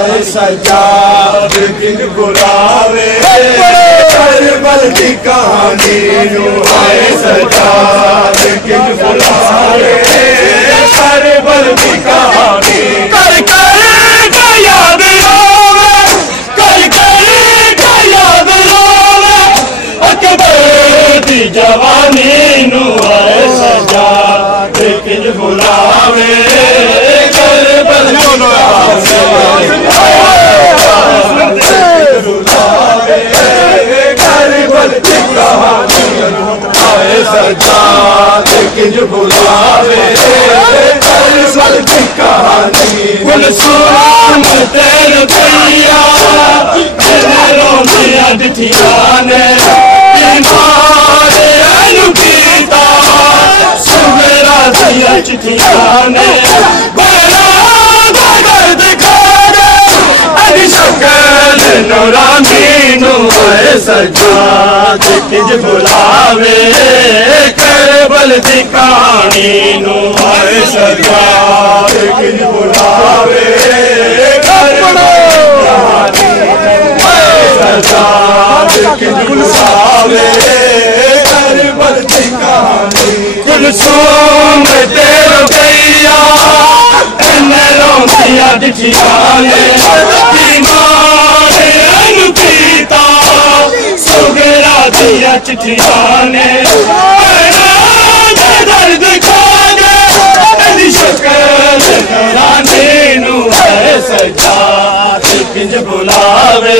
आए सजाद किंज बुलावे करबल दी कहानी नू आए सजाद किंज बुलावे करबल दी कहानी कर कर का याद आवे कर कर का याद आवे अकबर दी जवानी नू आए सजाद किंज बुलावे करबल दी सजाद किंज बुलावे करबल की कहानी गुलसूम तेरे भैया तेरे रोमिया दिठियाने बीमारे अनुकीता सुमेरा दिया चिठियाने बड़ा दर्द खाने अभी शक्ल नूरानी नू आए सजाद किंज बुलावे करबल दी कहानी नू आए सजाद किंज बुलावे करबल सजाद किंज बुलावे करबल दी कहानी गुलसूम तेरे भैया तेरे रोमिया दिठियाने बीमारे अनुकीता सुगरा दिया चिठियाने दर्द खाने शक्ल नूरानी नू आए सजाद किंज बुलावे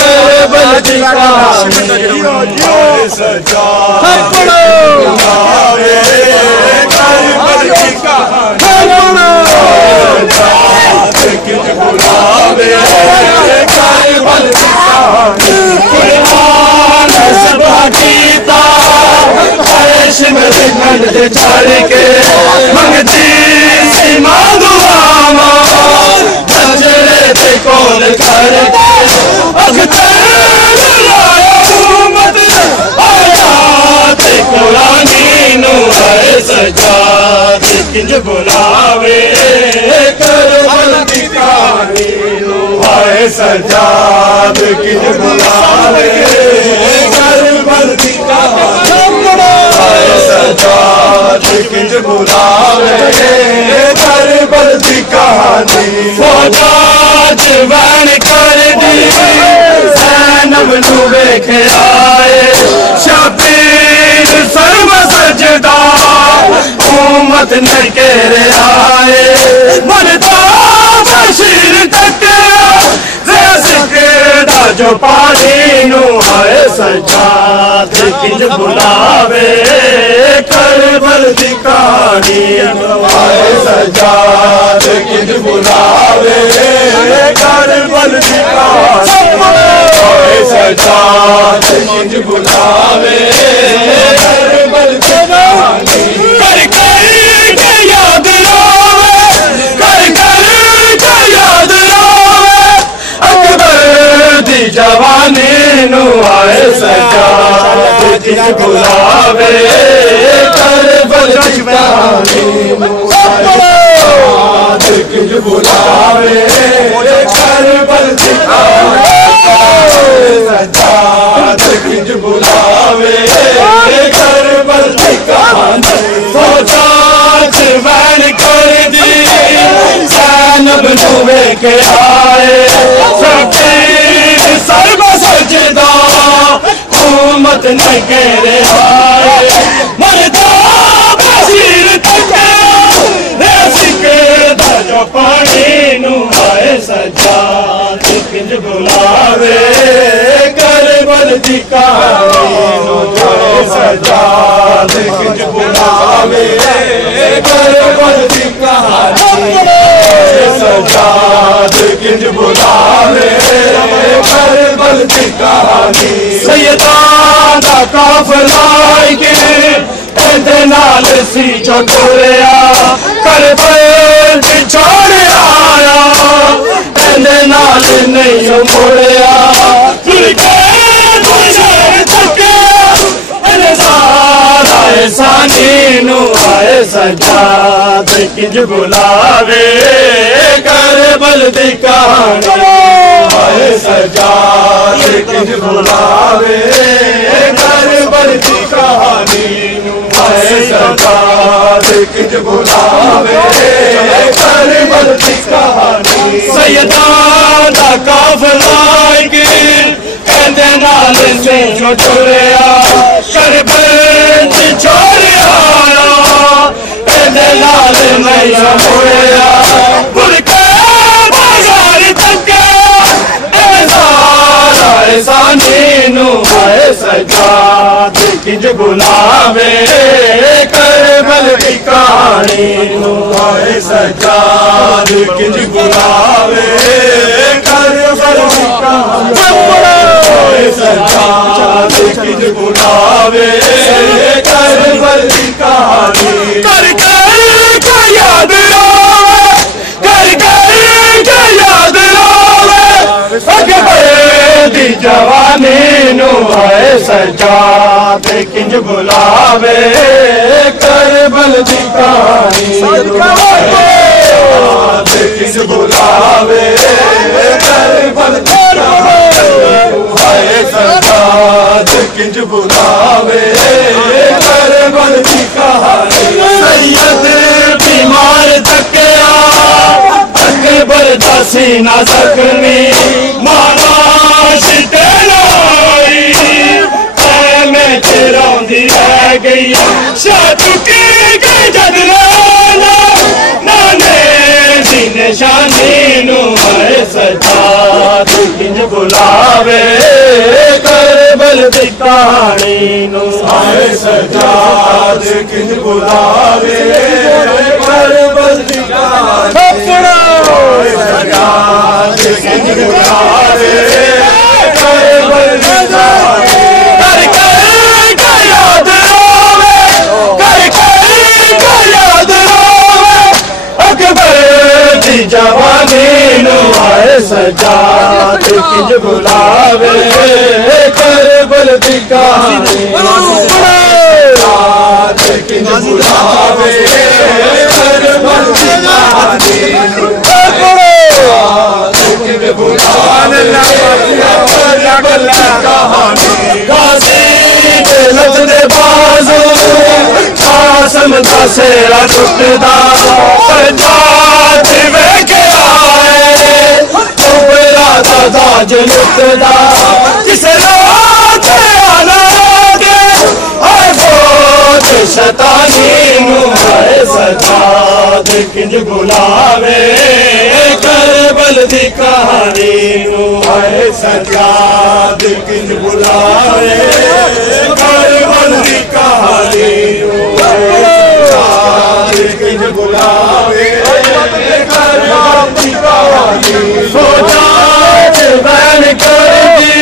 करबल दी कहानी आए सजाद बुलावे करबल दी कहानी किंज बुलावे करबल दी कहानी कुरान सबा गीता ख्वाहिश में खंड चढ़ के मंगती सी मांगुआमा बजरे दे कोल करके अख्तर उम्मत आयात कुरानी नू आए सजाद किंज बुलावे करबल दी कहानी नू आए सजाद किंज बुलावे करबल दी कहानी आए सजाद किंज बुलावे करबल दी कहानी फौजा जवान कर दी ज़ैनब नू वेख आए शबीर सर्व सजदा उम्मत न केरे आए मरदा बशीर तक जो पानी नू आए सजाद किंज बुलावे करबल दी कहानी आए सजाद किंज बुलावे करबल दी कहानी आए सजाद किंज बुलावे करबल दी कहानी कर कर के याद आवे कर कर के याद आवे अकबर दी जवानी नू आए सजाद किंज बुलावे करबल दी कहानी सजाद किंज बुलावे करबल दी कहानी सजाद किंज बुलावे करबल दी कहानी फौजा जवान कर दी ज़ैनब नू वेख आए सर्व सजदा उम्मत न केरे आए मरदा बशीर तक जो पानी नू आए सजाद किंज बुलावे करबल दी कहानी नू आए सजाद किंज बुलावे करबल दी कहानी सजाद किंज बुलावे करबल दी कहानी सैयदा दा काफिला के एदे नाल सी जो टुरिया करबल छोड़ आया एदे नाल नहीं मुड़िया फिर के सानी नू आए सजाद किंज बुलावे। करबल दी कहानी आए सजाद किंज बुलावे करबल दी कहानी आए सजाद किंज बुलावे करबल दी कहानी सैयदां दा काफिला कहंदे नाल सी जो टुरिया करबल च छोड़िया कहंदे नाल नहीं मुड़िया मुड़ के बाजार तके सानी नू आए सजाद किंज बुलावे करबल दी कहानी नू आए सजाद किंज बुलावे करबल दी कहानी आए सजाद किंज बुलावे करबल दी कहानी कर का याद रोवे कर का याद रोवे अकबर दी जवानी नू आए सजाद किंज बुलावे करबल दी कहानी सजाद किंज बुलावे करबल दी सजाद किंज बुलावे करबल दी कहानी सैयद बीमार थकिया अकबर दा सीना जख्मी मानाश तेलाई मैं चिरौंदी रह गई शाह चुकी गई जद नाने दी निशानी नू आए सजाद किंज बुलावे करबल दी कहानी नू आए सजाद किंज बुलावे करबल दी कहानी सजाद किंज बुलावे करबल दी कहानी कर याद रोवे कर याद रोवे अकबर दी जवानी नू आए सजाद किंज बुलावे करबल दी कहानी सजाद किंज बुलावे करबल दी कहानी किंज बुलावे करबल दी कहानी गाजी दे लजदे बाजू कासम दा सेरा टुटदा सजाद वेखे आए उबरा दा दाज लुटदा जिस रात आना दे आए बोझ शैतानी नू आए सजाद किंज बुलावे करबल दी कहानी नू आए सजाद किंज बुलावे करबल दी कहानी नू आए सजाद किंज बुलावे करबल दी कहानी सोचा बैन करदी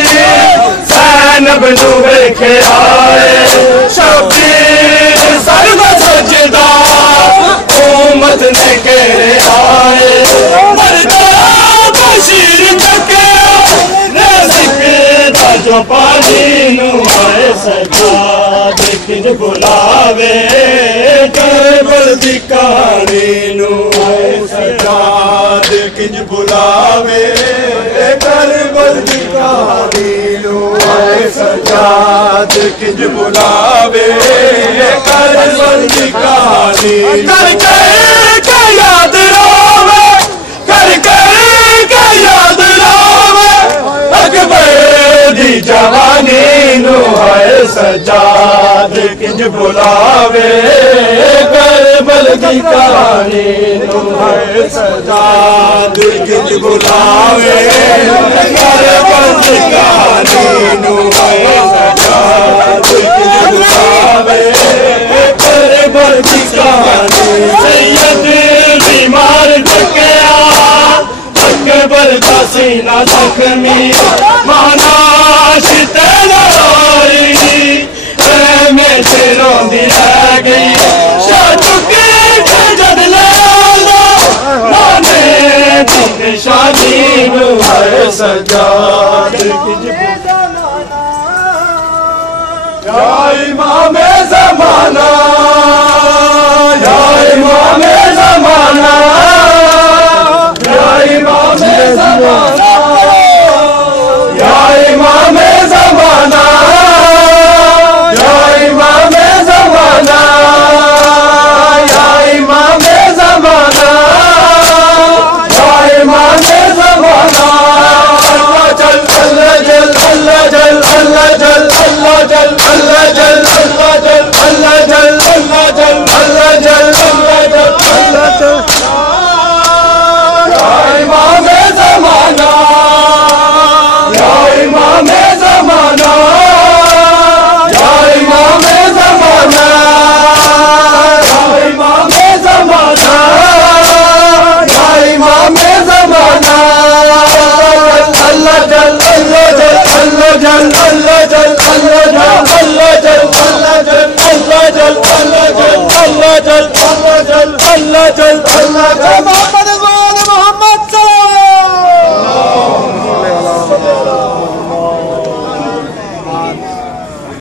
ज़ैनब नू वेखे आए शबीर सर्व सजदा उम्मत ने घेरे आए मरदा बशीर तके रिज़्क़ दा जो पानी नू आए सजाद किंज बुलावे करबल दी कहानी नू आए सजाद किंज बुलावे करबल दी कहानी नू आए सजाद किंज बुलावे करबल दी कहानी कर याद रोवे कर याद रोवे अकबर दी जवानी नू आए सजाद किंज बुलावे करबल दी कहानी नू आए सजाद किंज बुलावे करबल दी कहानी नू आए सजाद किंज बुलावे करबल दी कहानी सैयद बीमार थकिया अकबर दा सीना जख्मी मानाश तेलाई मैं चिरौंदी रह गई शाह चुकी जद नाने दी निशानी नू आए सजाद या इमाम ज़माना